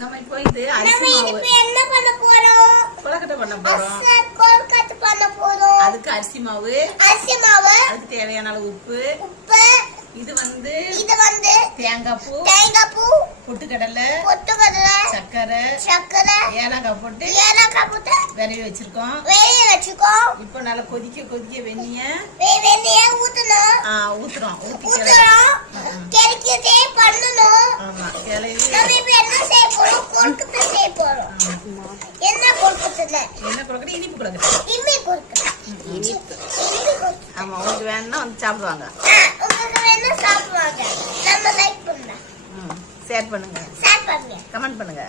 நம்ம இப்போ இது அரிசி மாவு என்ன பண்ண போறோம்? கொழுக்கட்டை பண்ண போறோம். கொழுக்கட்டை பண்ண போறோம். அதுக்கு அரிசி மாவு, அதுக்கு தேவையான அளவு உப்பு, இது வந்து தேங்காய் பூ, பொட்டுக்கடலை, சக்கரை, ஏலக்காய் போட்டு விரவி வச்சிருக்கோம். இப்போ நல்லா கொதிக்க கொதிக்க வெந்நிய ஊத்துறோம். ஆமா கிளவி என்ன கொழுக்கட்டை? இனிப்பு கொழுக்கட்டை. ஆமா உங்களுக்கு வேணும்னா வந்து சாப்பிடுவாங்க. ஷேர் பண்ணுங்க, கமெண்ட் பண்ணுங்க,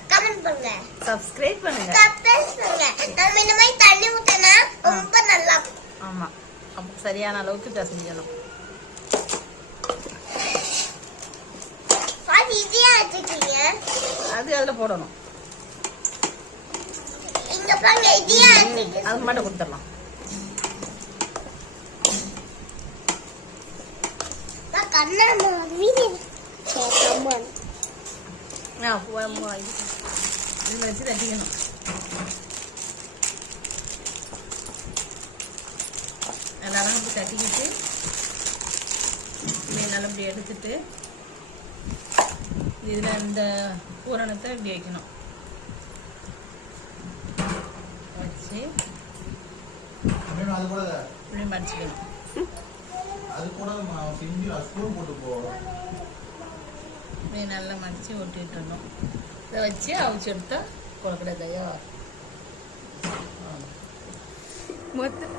சப்ஸ்கிரைப் பண்ணுங்க. நம்ம இந்த மாதிரி தண்ணி ஊத்தினா ரொம்ப நல்லா. ஆமா அப்ப சரியான அளவுக்கு பிசைஞ்சணும். அது அதுல போடணும். அது மட்டும் கொடுத்துடலாம். இதுல வச்சு தட்டிக்கணும். எல்லாரும் இப்படி தட்டிக்கிட்டு நல்லா இப்படி எடுத்துட்டு இதுல இந்த பூரணத்தை இப்படி வைக்கணும். வச்சு இப்படி மடிச்சுக்கணும். நல்லா மடிச்சு ஒட்டிட்டுணும். இதை வச்சு அவிச்சு எடுத்தா கொழுக்கட்டை தயார். மொத்தம்